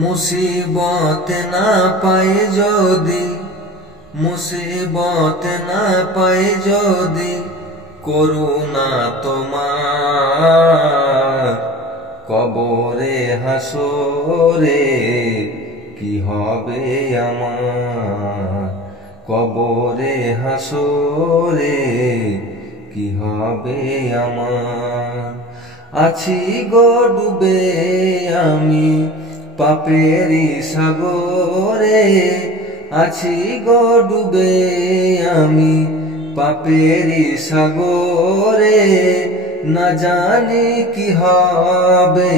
মুসিবত না পাই যদি, মুসিবত না পাই যদি, করুণা তোমার কবরে হাসরে কি হবে আমার, কবরে হাসরে কি হবে আমার। আছি গো ডুবে আমি পাপেরি সাগরে, আছি গো ডুবে আমি পাপেরি সাগরে, না জানি কি হবে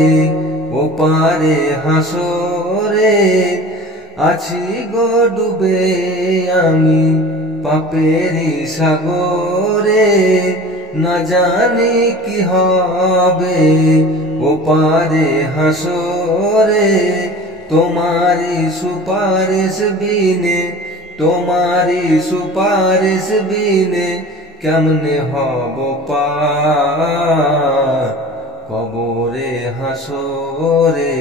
ওপারে হাসরে। আছি গো ডুবে আমি পাপেরি সাগরে, না জানি কি হবে ওপারে হাসরে। তোমারি সুপারিশ বিনে, তোমারি সুপারিশ বিনে কেমনে হব পার, কবরে হাসরে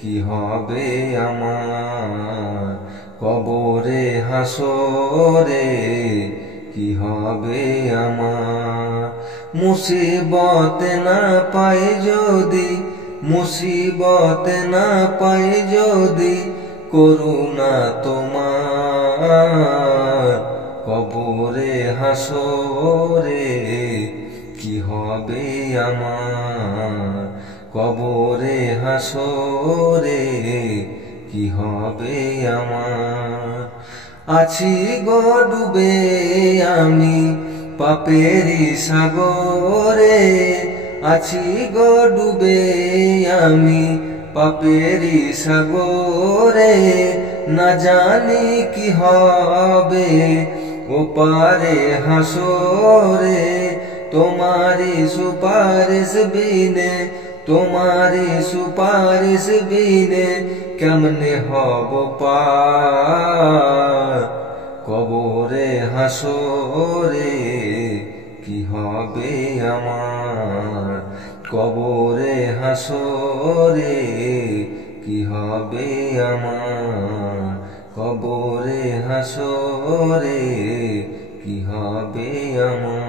কি হবে আমার, কবরে হাসরে কি হবে আমার। মুসিবত না পাই যদি, মুসিবত না পাই যদি, করুণা তোমার কবরে হাসরে কি হবে আমার, কবরে হাসরে কি হবে আমার। আছি গো ডুবে আমি পাপেরি সাগরে, আছি গো ডুবে আমি পাপেরি সাগরে, না জানি কি হবে ওপারে হাসরে। তোমারি সুপারিশ বিনে, তোমারি সুপারিশ বিনে কেমনে হব পার, কবরে হাসরে কি হবে আমার, কবরে হাসরে কি হবে আমার, কবরে হাসরে কি হবে আমার।